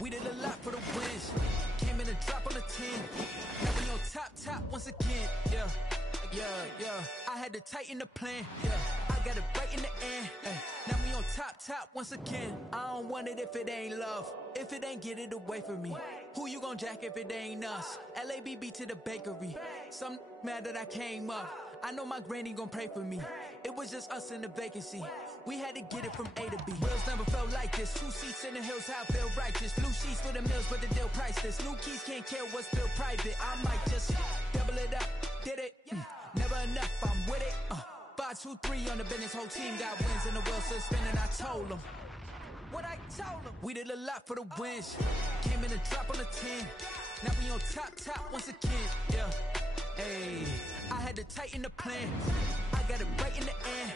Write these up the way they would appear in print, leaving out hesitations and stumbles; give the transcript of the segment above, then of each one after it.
We did a lot for the wins. Came in and drop on the 10. Now we on top once again. Yeah. I had to tighten the plan. Yeah, I got it right in the end. Now we on top once again. I don't want it if it ain't love. If it ain't, get it away from me. Who you gon' jack if it ain't us? LABB to the bakery. Some mad that I came up. I know my granny gon' pray for me. It was just us in the vacancy. We had to get it from A to B. Wheels never felt like this. 2 seats in the hills, how I feel righteous. Blue sheets for the mills, but the deal priceless. New keys can't care what's still private. I might just double it up. Did it? Never enough, I'm with it. 5, 2, 3 on the business. Whole team got wins and the wheels still spinning. I told them what I told them. We did a lot for the wins. Came in and drop on the 10. Now we on top once again. Yeah. Hey, I had to tighten the plan. I got it right in the end.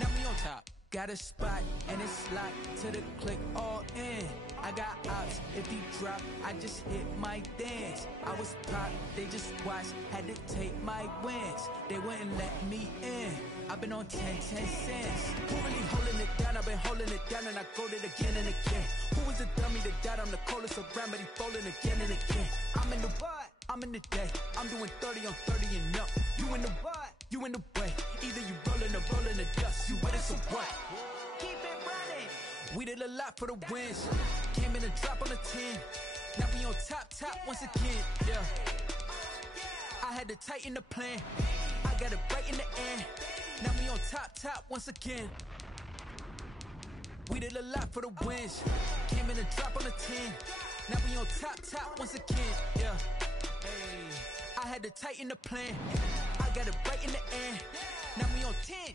Now we on top. Got a spot and it's locked to the click all in. I got ops, if he drop, I just hit my dance. I was pop, they just watched, had to take my wins. They wouldn't let me in. I've been on 10 cents. Who really holding it down? I've been holding it down and I go it again and again. Who was the dummy that died? I'm the coldest around, but he falling again and again. I'm in the what? I'm in the day. I'm doing 30 on 30 and up. You in the what? You in the way. Either you rolling or rolling the dust. You with us or what? Keep it running. We did a lot for the wins. Came in and drop on the 10. Now we on top once again. Yeah. I had to tighten the plan. I got it right in the end. Now we on top once again. We did a lot for the wins. Came in and drop on the 10. Now we on top once again. Yeah. Hey, I had to tighten the plan. I got it right in the end. Now we on 10.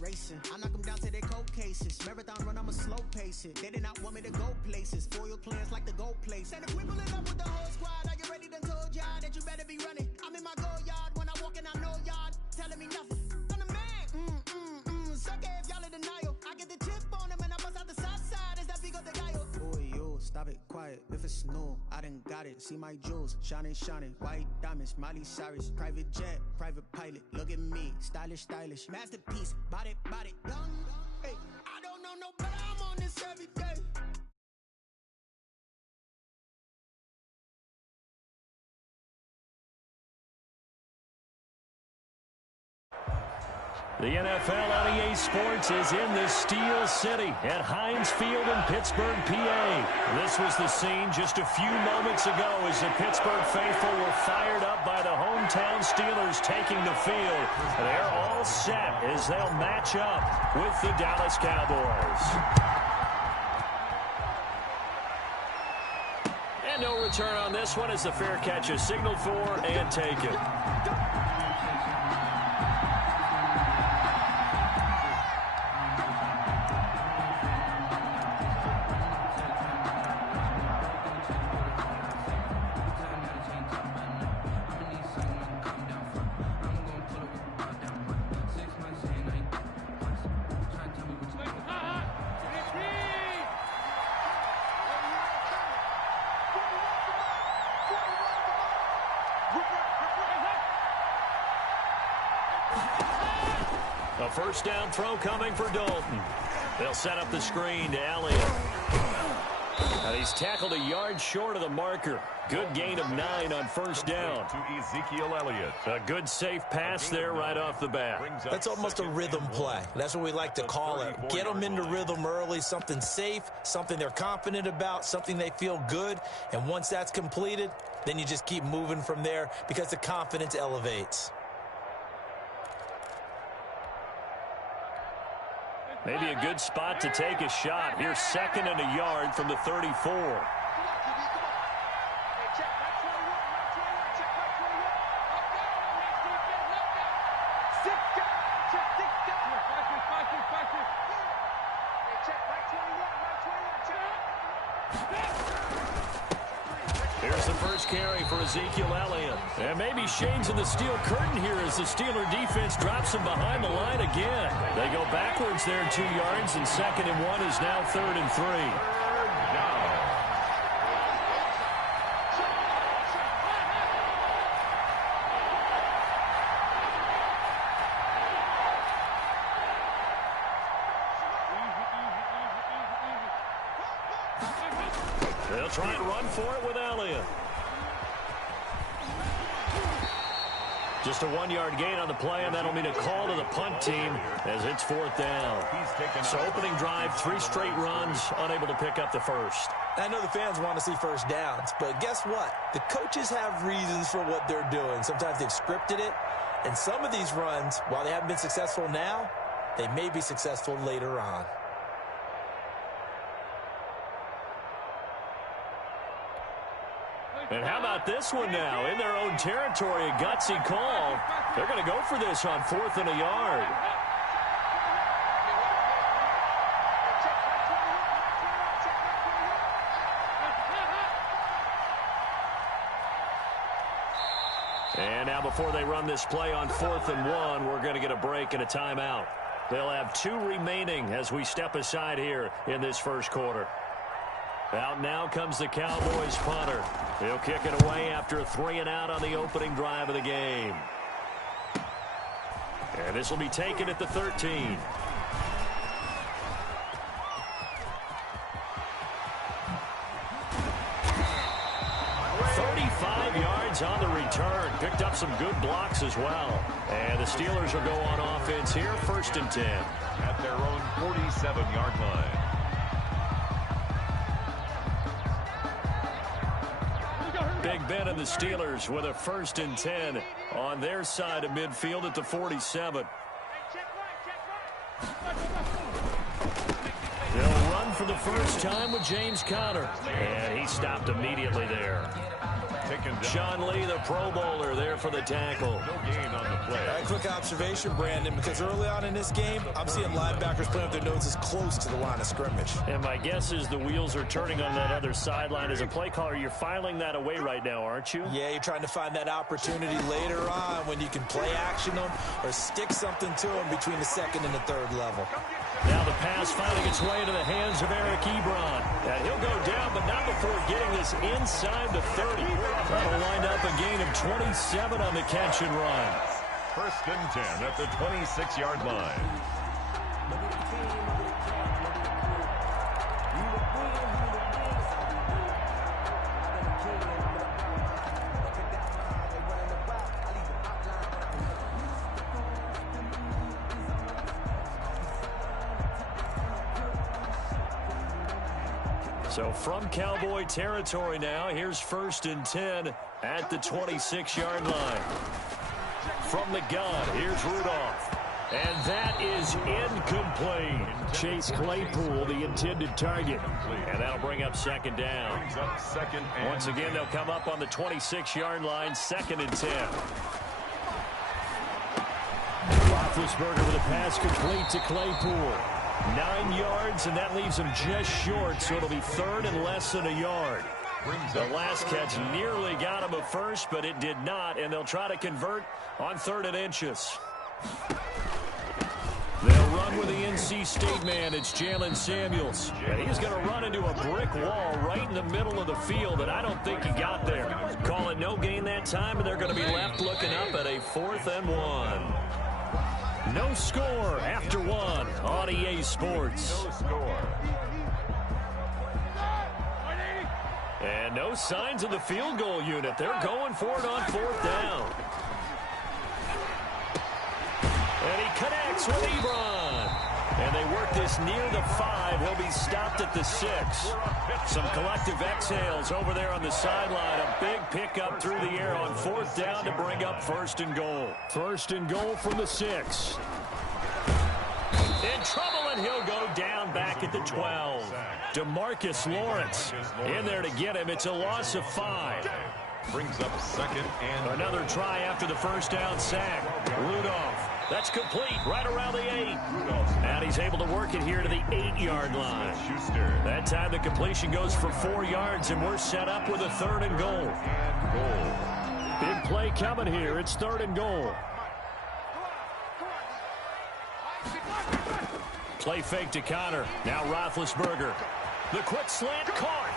racing. I knock them down to their cold cases. Marathon run, I'ma slow pace it. They did not want me to go places. Foil plans like the gold place. And if we pulling up with the whole squad, are you ready? Done told y'all that you better be running. I'm in my go yard when I walk in, I know y'all telling me nothing. I'm the man. Suck it if y'all in denial. I get the chip on him and I bust out the south side. Is that Vigo the guy? Boy, yo, stop it, quiet. If it's new, I done got it. See my jewels, shining, shining. White diamonds, Miley Cyrus. Private jet, private pilot. Look at me, stylish, stylish. Masterpiece, body, done. Hey, I don't know no better. I'm on this every day. The NFL on EA Sports is in the Steel City at Heinz Field in Pittsburgh, PA. This was the scene just a few moments ago as the Pittsburgh faithful were fired up by the hometown Steelers taking the field. They're all set as they'll match up with the Dallas Cowboys. And no return on this one as the fair catch is signaled for and taken. A first down throw coming for Dalton. They'll set up the screen to Elliott. And he's tackled a yard short of the marker. Good gain of 9 on first down. To Ezekiel Elliott. A good safe pass there right off the bat. That's almost a rhythm play. That's what we like to call it. Get them into rhythm early, something safe, something they're confident about, something they feel good. And once that's completed, then you just keep moving from there because the confidence elevates. Maybe a good spot to take a shot. Here's second and a yard from the 34. Here's the first carry for Ezekiel Elliott. And maybe shades in the steel curtain here as the Steeler defense drops him behind the line again. They go backwards there 2 yards, and second and 1 is now 3rd and 3. They'll try and run for it with Elliott. Just a 1-yard gain on the play, and that'll mean a call to the punt team as it's 4th down. So opening drive, 3 straight runs, unable to pick up the first. I know the fans want to see first downs, but guess what? The coaches have reasons for what they're doing. Sometimes they've scripted it, and some of these runs, while they haven't been successful now, they may be successful later on. And how about this one now? In their own territory, a gutsy call. They're going to go for this on 4th and a yard. And now before they run this play on 4th and 1, we're going to get a break and a timeout. They'll have 2 remaining as we step aside here in this first quarter. Out now comes the Cowboys punter. He'll kick it away after a 3-and-out on the opening drive of the game. And this will be taken at the 13. On the return. Picked up some good blocks as well. And the Steelers will go on offense here, 1st and 10. At their own 47-yard line. Big Ben and the Steelers with a 1st and 10 on their side of midfield at the 47. They'll run for the first time with James Conner. And he stopped immediately there. taken down. Sean Lee, the Pro Bowler, there for the tackle. No gain on the play. A quick observation, Brandon, because early on in this game, I'm seeing linebackers playing with their noses close to the line of scrimmage. And my guess is the wheels are turning on that other sideline. As a play caller, you're filing that away right now, aren't you? Yeah, you're trying to find that opportunity later on when you can play action them or stick something to them between the second and the third level. Now the pass finding its way into the hands of Eric Ebron. And he'll go down, but not before getting this inside the 30. That'll wind up a gain of 27 on the catch and run. First and 10 at the 26-yard line. So from Cowboy territory now, here's first and 10 at the 26-yard line. From the gun, here's Rudolph. And that is incomplete. Chase Claypool, the intended target. And that'll bring up second down. Once again, they'll come up on the 26-yard line, second and 10. Roethlisberger with a pass complete to Claypool. 9 yards, and that leaves him just short, so it'll be third and less than a yard. The last catch nearly got him a first, but it did not, and they'll try to convert on 3rd and inches. They'll run with the NC State man. It's Jalen Samuels. And he's going to run into a brick wall right in the middle of the field, and I don't think he got there. Call it no gain that time, and they're going to be left looking up at a 4th and 1. No score after 1 on EA Sports. No score. And no signs of the field goal unit. They're going for it on 4th down. And he connects with Ebron. And they work this near the 5. He'll be stopped at the 6. Some collective exhales over there on the sideline. A big pickup through the air on 4th down to bring up 1st and goal. 1st and goal from the 6. In trouble, and he'll go down back at the 12. DeMarcus Lawrence in there to get him. It's a loss of 5. Brings up second and another try after the first down sack. Rudolph. That's complete right around the 8. And he's able to work it here to the 8-yard line. That time the completion goes for 4 yards, and we're set up with a 3rd and goal. Big play coming here. It's 3rd and goal. Play fake to Connor. Now Roethlisberger. The quick slant caught.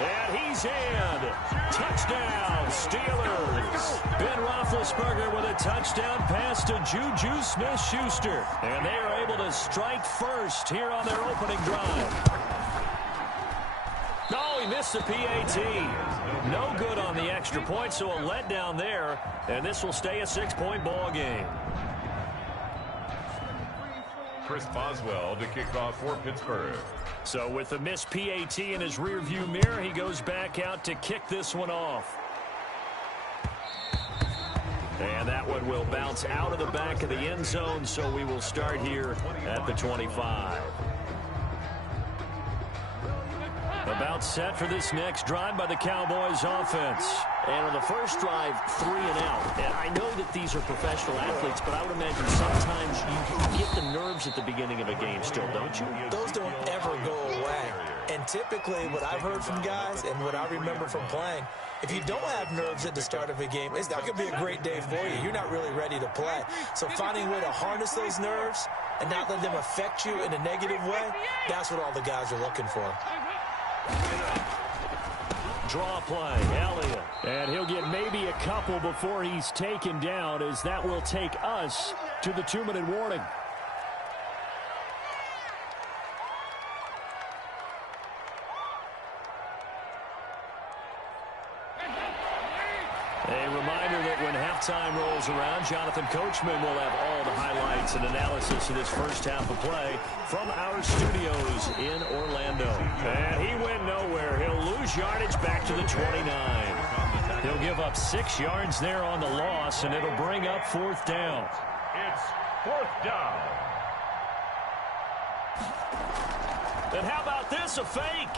And he's in. Touchdown, Steelers. Ben Roethlisberger with a touchdown pass to Juju Smith-Schuster. And they are able to strike first here on their opening drive. No, he missed the PAT. No good on the extra point, so a letdown there. And this will stay a 6-point ball game. Chris Boswell to kick off for Pittsburgh. So with the missed PAT in his rearview mirror, he goes back out to kick this one off. And that one will bounce out of the back of the end zone, so we will start here at the 25. About set for this next drive by the Cowboys offense. And on the first drive, 3 and out. And I know that these are professional athletes, but I would imagine sometimes you get the nerves at the beginning of a game still, don't you? Those don't ever go away. And typically what I've heard from guys and what I remember from playing, if you don't have nerves at the start of a game, it's not going to be a great day for you. You're not really ready to play. So finding a way to harness those nerves and not let them affect you in a negative way, that's what all the guys are looking for. Draw play, Elliott. And he'll get maybe a couple before he's taken down, as that will take us to the 2-minute warning. A reminder that when halftime rolls around, Jonathan Coachman will have all the highlights and analysis of this first half of play from our studios in Orlando. And he went nowhere. He'll lose yardage back to the 29. He'll give up 6 yards there on the loss, and it'll bring up 4th down. It's 4th down. And how about this, a fake?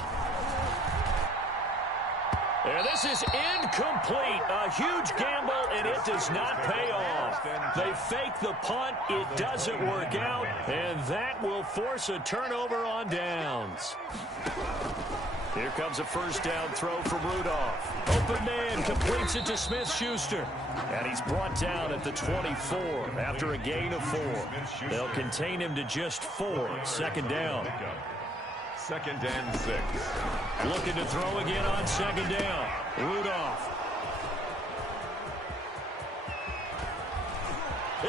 And this is incomplete. A huge gamble, and it does not pay off. They fake the punt. It doesn't work out, and that will force a turnover on downs. Here comes a first down throw from Rudolph. Open man completes it to Smith-Schuster. And he's brought down at the 24 after a gain of 4. They'll contain him to just 4. Second down. 2nd and 6. Looking to throw again on second down. Rudolph.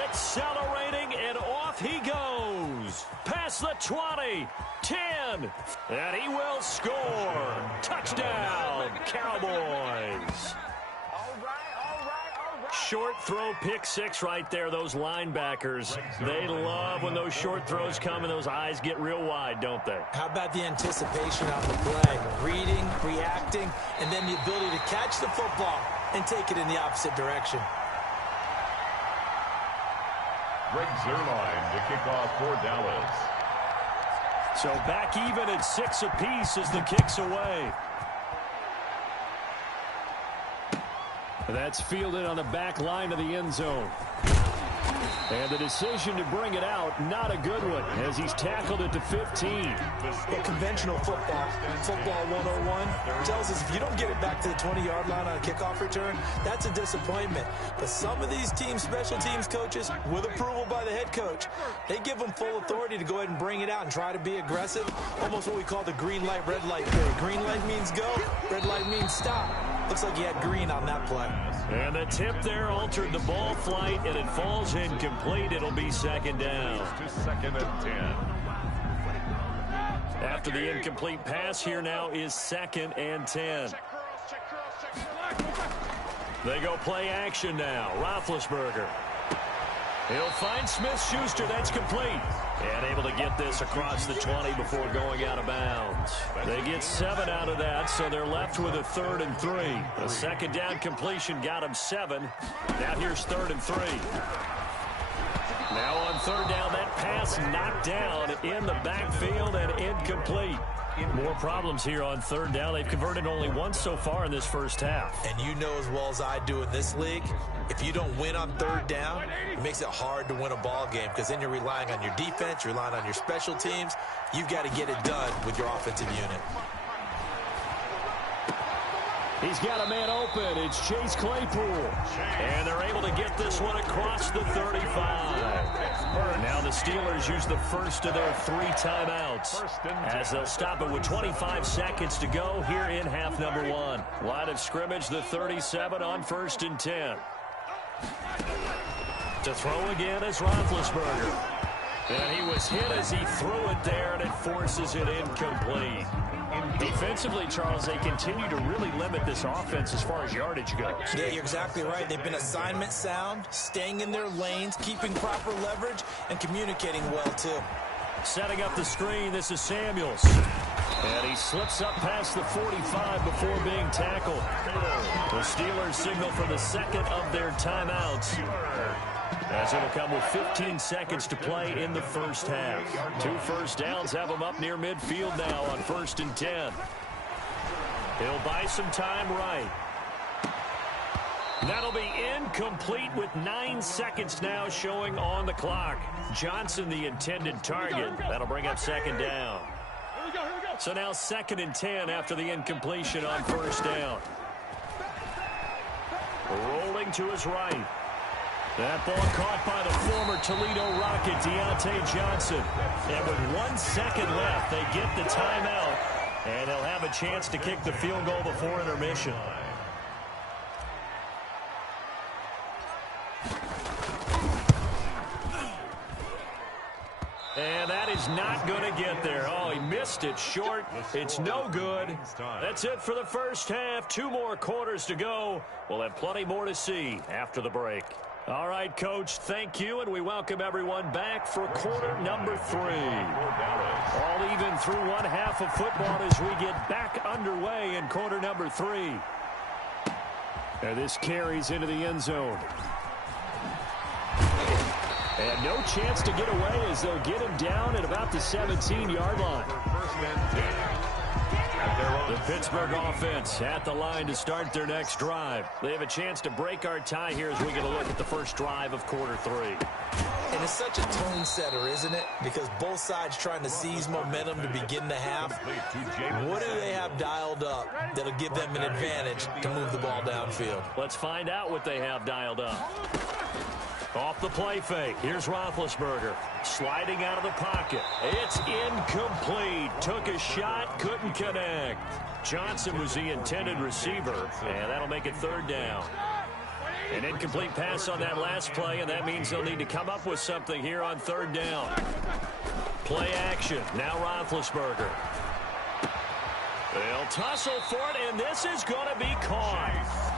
Accelerating, and off he goes. Past the 20, 10, and he will score. Touchdown, Cowboys. Short throw, pick 6 right there. Those linebackers, they love when those short throws come and those eyes get real wide, don't they? How about the anticipation on the play? Reading, reacting, and then the ability to catch the football and take it in the opposite direction. Greg Zuerlein to kick off for Dallas. So back even at 6 apiece as the kick's away. That's fielded on the back line of the end zone. And the decision to bring it out, not a good one, as he's tackled it to 15. Well, conventional football 101, tells us if you don't get it back to the 20-yard line on a kickoff return, that's a disappointment. But some of these special teams coaches, with approval by the head coach, they give them full authority to go ahead and bring it out and try to be aggressive, almost what we call the green light, red light play. Green light means go, red light means stop. Looks like he had green on that play. And the tip there altered the ball flight, and it falls incomplete. It'll be second down. To 2nd and 10. After the incomplete pass, here now is 2nd and 10. They go play action now. Roethlisberger. He'll find Smith-Schuster. That's complete. And able to get this across the 20 before going out of bounds. They get 7 out of that, so they're left with a 3rd and 3. The second down completion got him 7. Now here's 3rd and 3. Now on 3rd down, that pass knocked down in the backfield and incomplete. More problems here on 3rd down. They've converted only once so far in this first half. And you know as well as I do in this league, if you don't win on 3rd down, it makes it hard to win a ball game because then you're relying on your defense, you're relying on your special teams. You've got to get it done with your offensive unit. He's got a man open. It's Chase Claypool. And they're able to get this one across the 35. Now the Steelers use the first of their 3 timeouts as they'll stop it with 25 seconds to go here in half number 1. Line of scrimmage, the 37 on 1st and 10. To throw again is Roethlisberger. And he was hit as he threw it there, and it forces it incomplete. Defensively, Charles, they continue to really limit this offense as far as yardage goes. Yeah, you're exactly right. They've been assignment sound, staying in their lanes, keeping proper leverage, and communicating well, too. Setting up the screen, this is Samuels. And he slips up past the 45 before being tackled. The Steelers signal for the second of their timeouts, as it'll come with 15 seconds to play in the first half. 2 first downs have them up near midfield now on 1st and 10. He'll buy some time right. That'll be incomplete with 9 seconds now showing on the clock. Johnson, the intended target. That'll bring up 2nd down. So now 2nd and 10 after the incompletion on 1st down. Rolling to his right. That ball caught by the former Toledo Rocket, Deontay Johnson. And with 1 second left, they get the timeout. And they'll have a chance to kick the field goal before intermission. And that is not going to get there. Oh, he missed it short. It's no good. That's it for the first half. 2 more quarters to go. We'll have plenty more to see after the break. All right, Coach, thank you, and we welcome everyone back for quarter number 3. All even through 1 half of football as we get back underway in quarter number 3. And this carries into the end zone. And no chance to get away as they'll get him down at about the 17-yard line. The Pittsburgh offense at the line to start their next drive. They have a chance to break our tie here as we get a look at the first drive of quarter 3. And it's such a tone setter, isn't it? Because both sides trying to seize momentum to begin the half. What do they have dialed up that'll give them an advantage to move the ball downfield? Let's find out what they have dialed up. Off the play fake. Here's Roethlisberger. Sliding out of the pocket. It's incomplete. Took a shot, couldn't connect. Johnson was the intended receiver, and that'll make it 3rd down. An incomplete pass on that last play, and that means they'll need to come up with something here on 3rd down. Play action. Now Roethlisberger. They'll tussle for it, and this is going to be caught.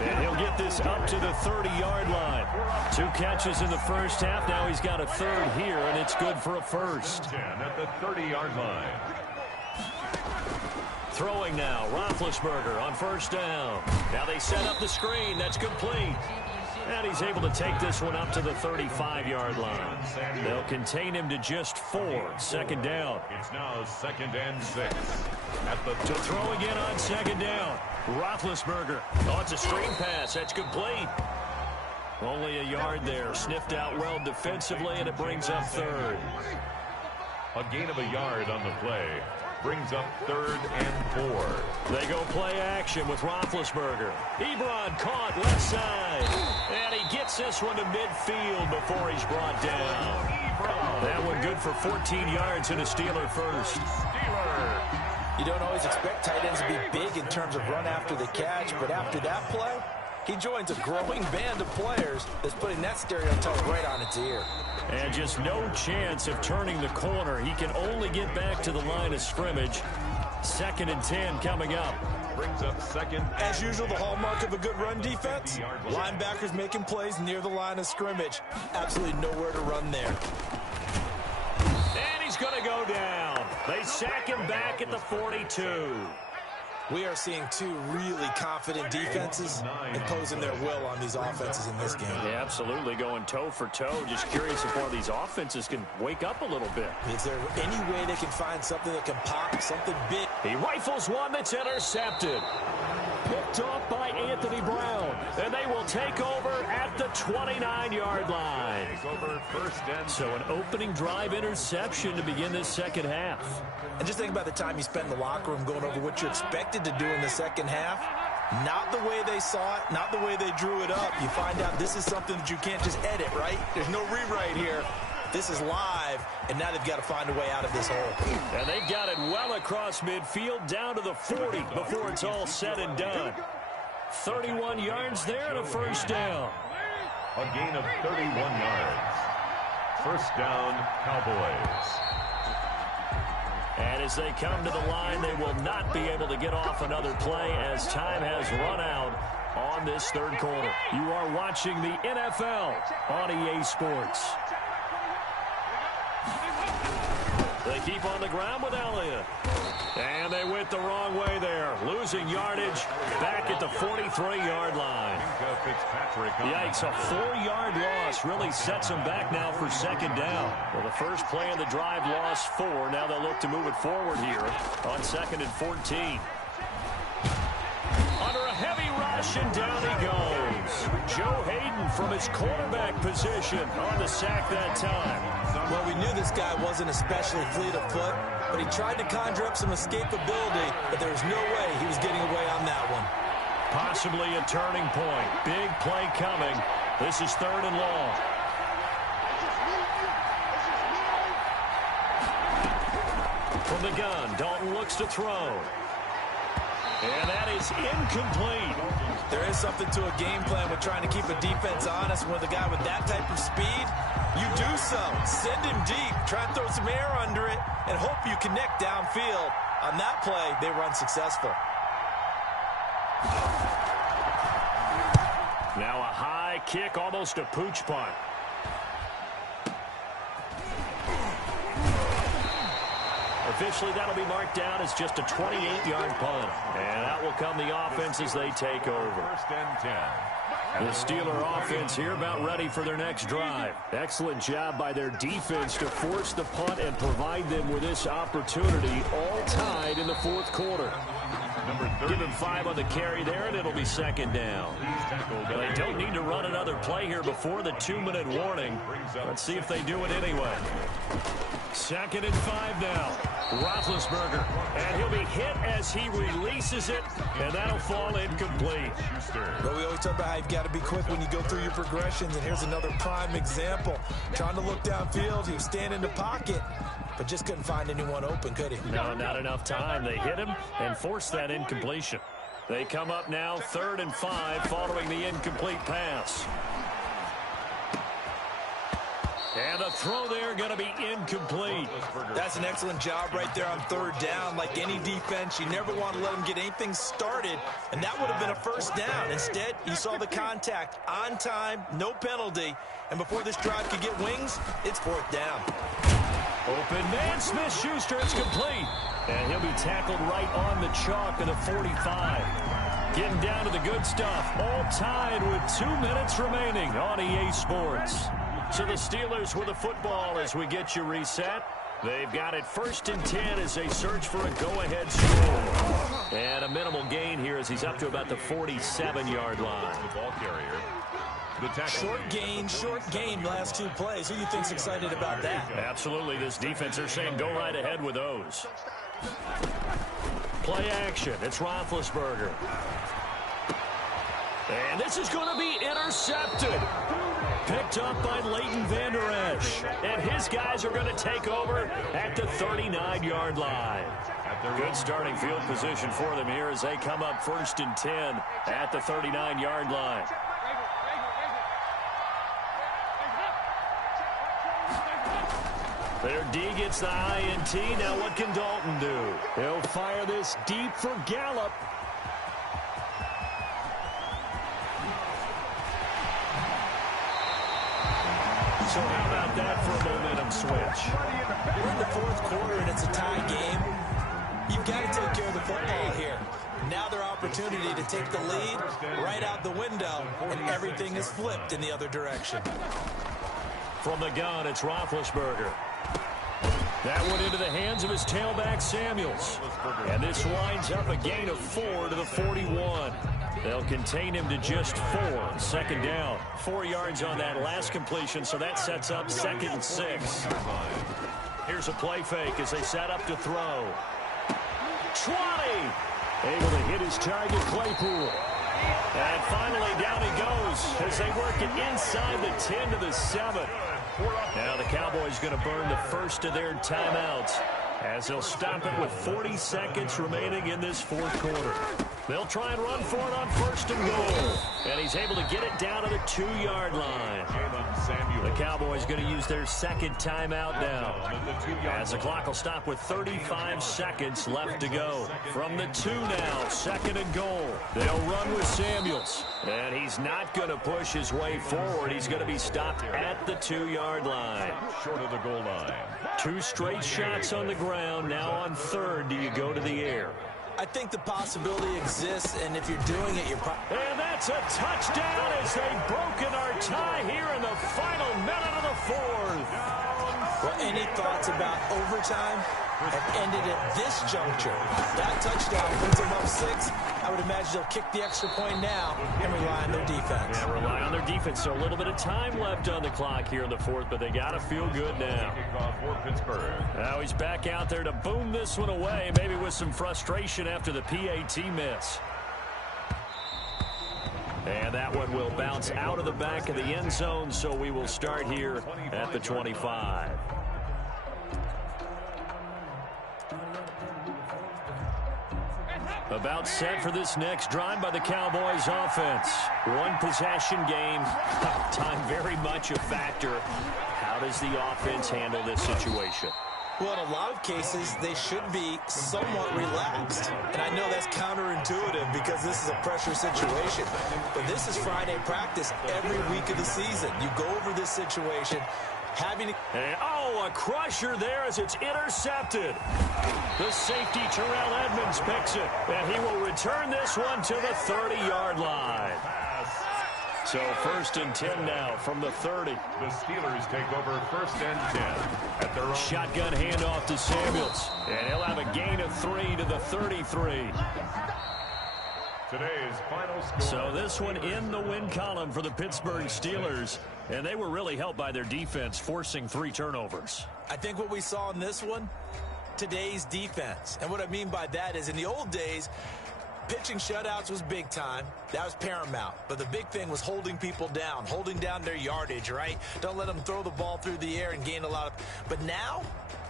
And he'll get this up to the 30-yard line. 2 catches in the first half. Now he's got a 3rd here, and it's good for a first. 10 at the 30-yard line. Throwing now, Roethlisberger on 1st down. Now they set up the screen. That's complete. And he's able to take this one up to the 35-yard line. They'll contain him to just 4. 2nd down. It's now 2nd and 6. To throw again on 2nd down. Roethlisberger. Oh, it's a screen pass. That's complete. Only a yard there. Sniffed out well defensively, and it brings up 3rd. A gain of a yard on the play. Brings up 3rd and 4. They go play action with Roethlisberger. Ebron caught left side. And he gets this one to midfield before he's brought down. That one good for 14 yards and a Steeler first. You don't always expect tight ends to be big in terms of run after the catch, but after that play, he joins a growing band of players that's putting that stereotype right on its ear. And just no chance of turning the corner. He can only get back to the line of scrimmage. 2nd and 10 coming up. Brings up 2nd. As usual, the hallmark of a good run defense, linebackers making plays near the line of scrimmage. Absolutely nowhere to run there. And he's going to go down. They sack him back at the 42. We are seeing 2 really confident defenses imposing their will on these offenses in this game. Yeah, absolutely, going toe for toe. Just curious if one of these offenses can wake up a little bit. Is there any way they can find something that can pop, something big? He rifles one that's intercepted. Picked off by Anthony Brown. And they will take over at the 29-yard line. So an opening drive interception to begin this 2nd half. And just think about the time you spend in the locker room going over what you expected to do in the 2nd half. Not the way they saw it, not the way they drew it up. You find out this is something that you can't just edit, right? There's no rewrite here. This is live, and now they've got to find a way out of this hole. And they've got it well across midfield, down to the 40 before it's all said and done. 31 yards there and a 1st down. A gain of 31 yards. 1st down, Cowboys. And as they come to the line, they will not be able to get off another play as time has run out on this 3rd quarter. You are watching the NFL on EA Sports. They keep on the ground with Elliott. And they went the wrong way there. Losing yardage back at the 43-yard line. Yikes, a 4-yard loss really sets them back now for 2nd down. Well, the first play of the drive lost 4. Now they'll look to move it forward here on 2nd and 14. Under a heavy rush, and down he goes. Joe Hayden from his quarterback position on the sack that time. Well, we knew this guy wasn't especially fleet of foot, but he tried to conjure up some escapability, but there was no way he was getting away on that one. Possibly a turning point. Big play coming. This is 3rd and long. From the gun, Dalton looks to throw. And that is incomplete. There is something to a game plan with trying to keep a defense honest. With a guy with that type of speed, you do so. Send him deep. Try and throw some air under it and hope you connect downfield. On that play, they run successful. Now a high kick, almost a pooch punt. Officially, that'll be marked down as just a 28-yard punt. And out will come the offense as they take over. 1st and 10. The Steeler offense here about ready for their next drive. Excellent job by their defense to force the punt and provide them with this opportunity, all tied in the fourth quarter. Give him 5 on the carry there, and it'll be second down. They don't need to run another play here before the 2-minute warning. Let's see if they do it anyway. 2nd and 5 now. Roethlisberger, and he'll be hit as he releases it, and that'll fall incomplete. But we always talk about how you've got to be quick when you go through your progressions, and here's another prime example. Trying to look downfield, he was standing in the pocket, but just couldn't find anyone open, could he? No, not enough time. They hit him and forced that incompletion. They come up now 3rd and 5 following the incomplete pass. And the throw there going to be incomplete. That's an excellent job right there on 3rd down. Like any defense, you never want to let them get anything started, and that would have been a first down. Instead, you saw the contact on time, no penalty, and before this drive could get wings, it's 4th down. Open man, Smith-Schuster, it's complete. And he'll be tackled right on the chalk of the 45. Getting down to the good stuff. All tied with 2 minutes remaining on EA Sports. So the Steelers with the football as we get you reset. They've got it 1st and 10 as they search for a go-ahead score. And a minimal gain here as he's up to about the 47-yard line. The ball carrier. Short gain last 2 plays. Who do you think's excited about that? Absolutely. This defense, they're saying go right ahead with those. Play action. It's Roethlisberger. And this is going to be intercepted. Picked up by Leighton Vander Esch. And his guys are going to take over at the 39-yard line. Good starting field position for them here as they come up 1st and 10 at the 39-yard line. Their D gets the INT. Now what can Dalton do? He'll fire this deep for Gallup. So how about that for a momentum switch? We're in the 4th quarter, and it's a tie game. You've got to take care of the football here. Now their opportunity to take the lead right out the window, and everything is flipped in the other direction. From the gun, it's Roethlisberger. That went into the hands of his tailback, Samuels. And this lines up a gain of 4 to the 41. They'll contain him to just 4. 2nd down. 4 yards on that last completion, so that sets up 2nd and 6. Here's a play fake as they set up to throw. 20! Able to hit his target, Claypool. And finally, down he goes as they work it inside the 10 to the 7. Now the Cowboys going to burn the first of their timeouts as they'll stop it with 40 seconds remaining in this 4th quarter. They'll try and run for it on 1st and goal. And he's able to get it down to the 2-yard line. The Cowboys going to use their 2nd timeout now. As the clock will stop with 35 seconds left to go. From the 2 now, 2nd and goal. They'll run with Samuels. And he's not going to push his way forward. He's going to be stopped at the 2-yard line. Short of the goal line. 2 straight shots on the ground. Now on 3rd, do you go to the air? I think the possibility exists, and if you're doing it, you're probably... And that's a touchdown as they've broken our tie here in the final minute of the 4th. Well, any thoughts about overtime have ended at this juncture. That touchdown puts them up 6. I would imagine they'll kick the extra point now and rely on their defense. Yeah, rely on their defense. So a little bit of time left on the clock here in the 4th, but they got to feel good now. For Pittsburgh. Now he's back out there to boom this one away, maybe with some frustration after the PAT miss. And that one will bounce out of the back of the end zone, so we will start here at the 25. About set for this next drive by the Cowboys offense. 1 possession game. Time very much a factor. How does the offense handle this situation? Well, in a lot of cases, they should be somewhat relaxed. And I know that's counterintuitive because this is a pressure situation. But this is Friday practice every week of the season. You go over this situation, having to... And, a crusher there as it's intercepted. The safety, Terrell Edmonds, picks it. And he will return this one to the 30-yard line. So 1st and 10 now from the 30. The Steelers take over 1st and 10 at their own. Shotgun handoff to Samuels. And he'll have a gain of 3 to the 33. Today's final score. So this one in the win column for the Pittsburgh Steelers. And they were really helped by their defense, forcing 3 turnovers. I think what we saw in this one, today's defense. And what I mean by that is in the old days, pitching shutouts was big time. That was paramount. But the big thing was holding people down, holding down their yardage, right? Don't let them throw the ball through the air and gain a lot of... But now,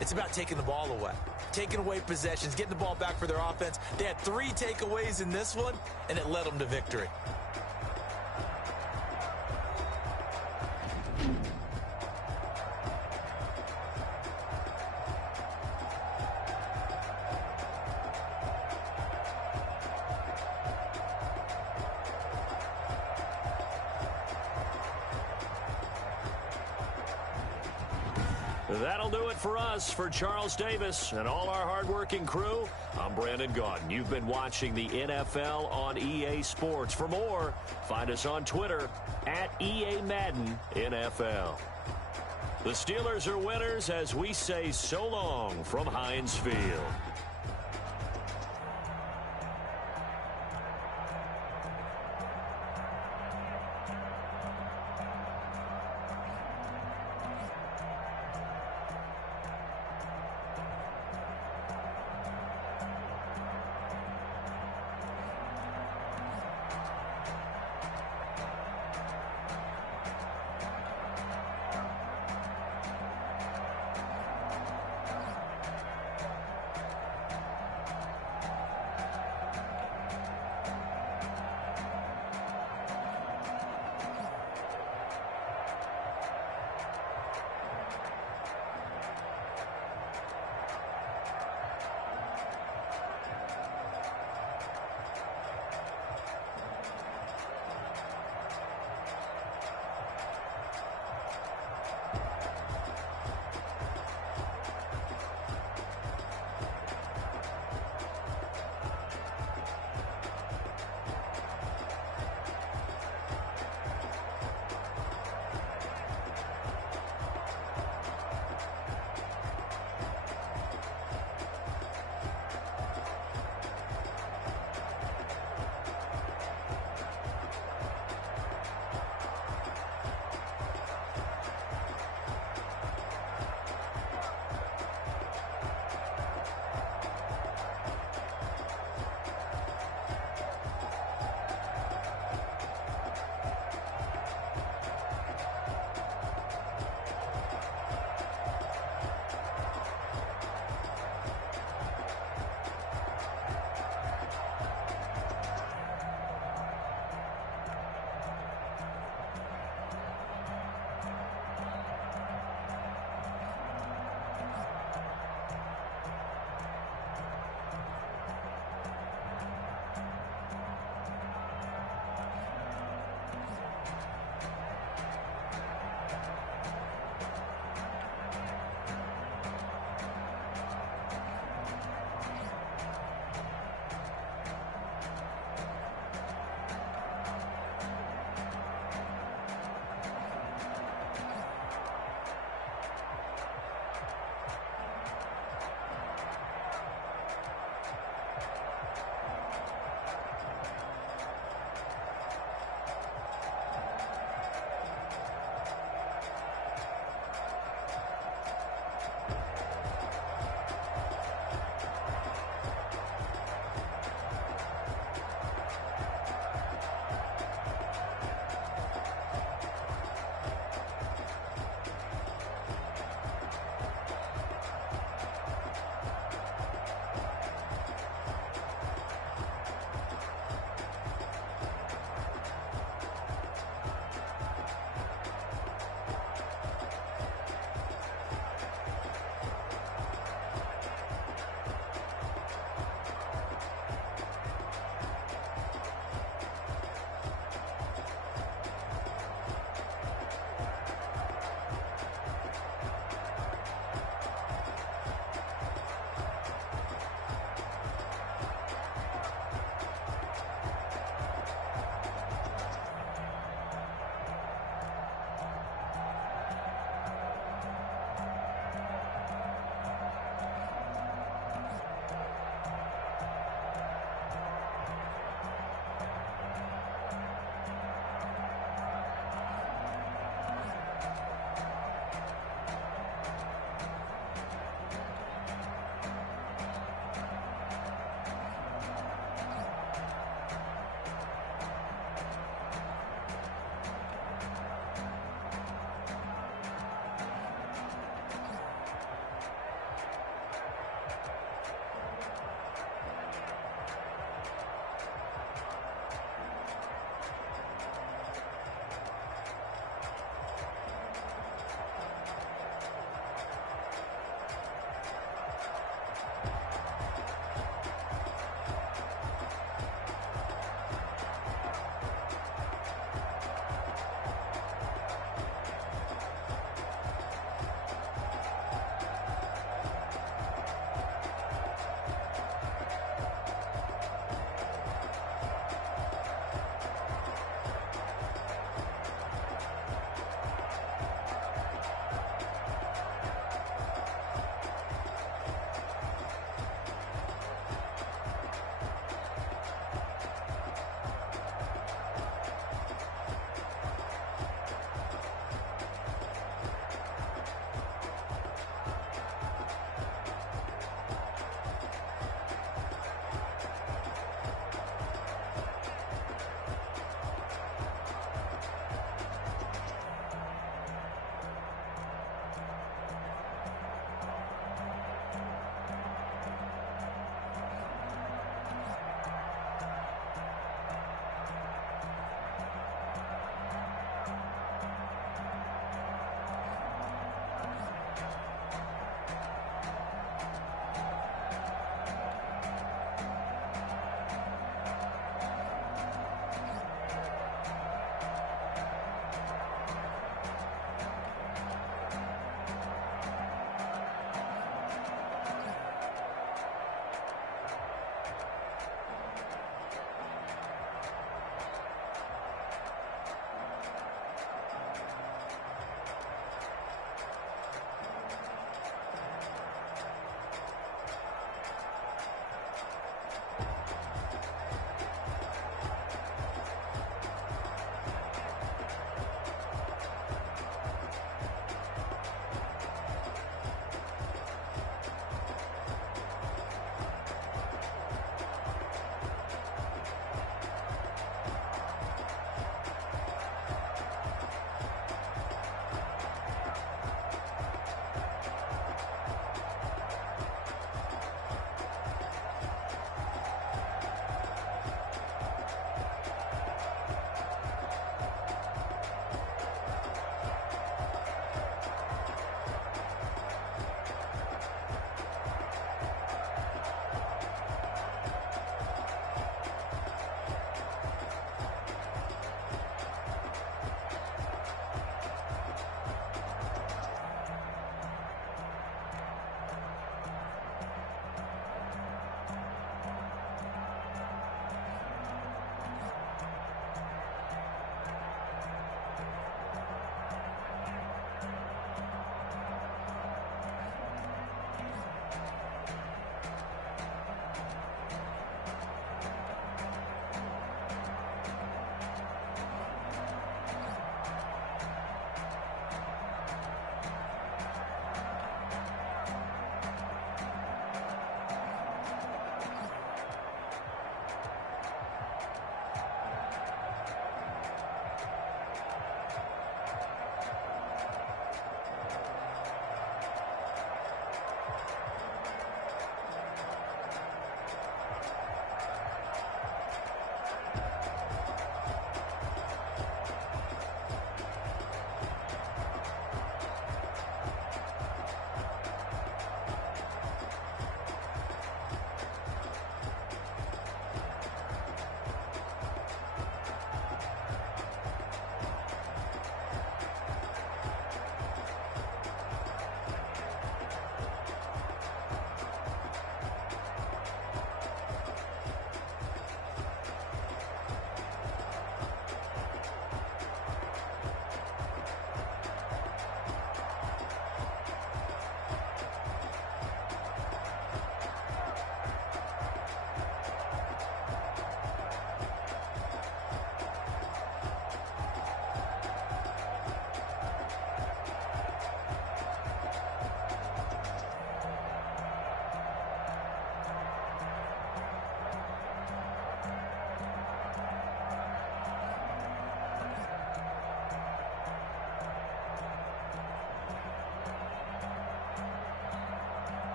it's about taking the ball away. Taking away possessions, getting the ball back for their offense. They had 3 takeaways in this one, and it led them to victory. That'll do it for us. For Charles Davis and all our hardworking crew, I'm Brandon Gaudin. You've been watching the NFL on EA Sports. For more, find us on Twitter at EA Madden NFL. The Steelers are winners as we say so long from Heinz Field.